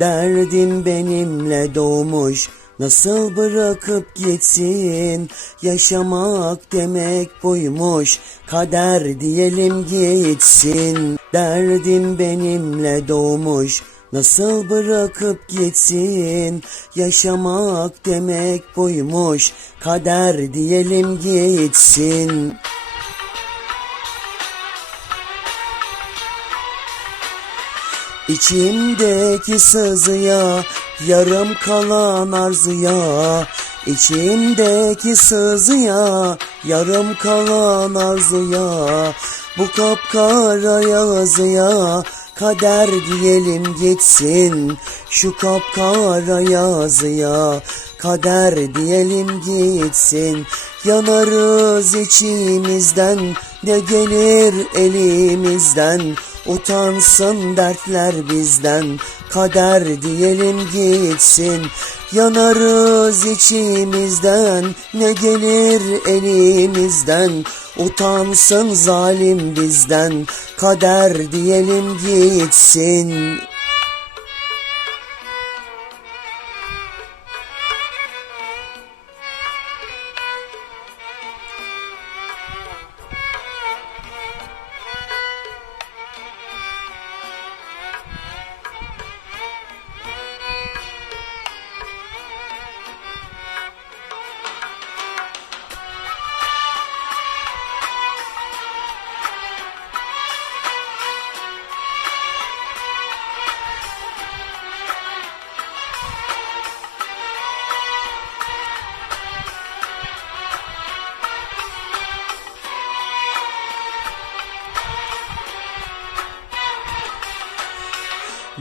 Derdim benimle doğmuş Nasıl bırakıp gitsin? Yaşamak demek buymuş Kader diyelim gitsin. Derdim benimle doğmuş Nasıl bırakıp gitsin? Yaşamak demek buymuş Kader diyelim gitsin İçimdeki sızıya, yarım kalan arzuya. İçimdeki sızıya, yarım kalan arzuya. Bu kapkara yazıya, kader diyelim gitsin. Şu kapkara yazıya, kader diyelim gitsin. Yanarız içimizden, ne gelir elimizden Utansın dertler bizden, kader diyelim gitsin. Yanarız içimizden, ne gelir elimizden. Utansın zalim bizden, kader diyelim gitsin.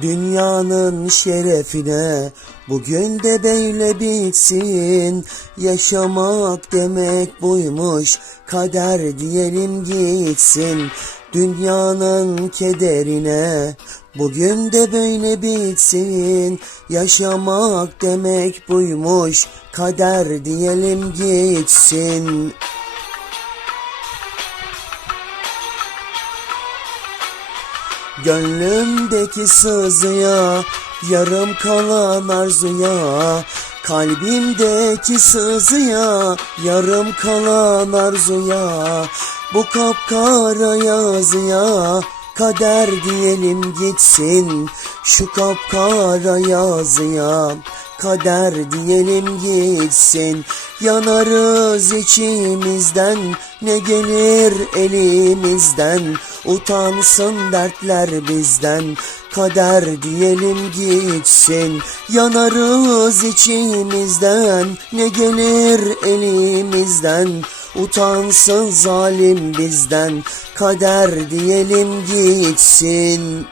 Dünyanın şerefine bugün de böyle bitsin. Yaşamak demek buymuş, kader diyelim gitsin. Dünyanın kederine bugün de böyle bitsin. Yaşamak demek buymuş, kader diyelim gitsin. Gönlümdeki sızıya, yarım kalan arzuya Kalbimdeki sızıya, yarım kalan arzuya Bu kapkara yazıya, kader diyelim gitsin Şu kapkara yazıya, kader diyelim gitsin. Yanarız içimizden, ne gelir elimizden? Utansın dertler bizden Kader diyelim gitsin. Yanarız içimizden Ne gelir elimizden? Utansın zalim bizden Kader diyelim gitsin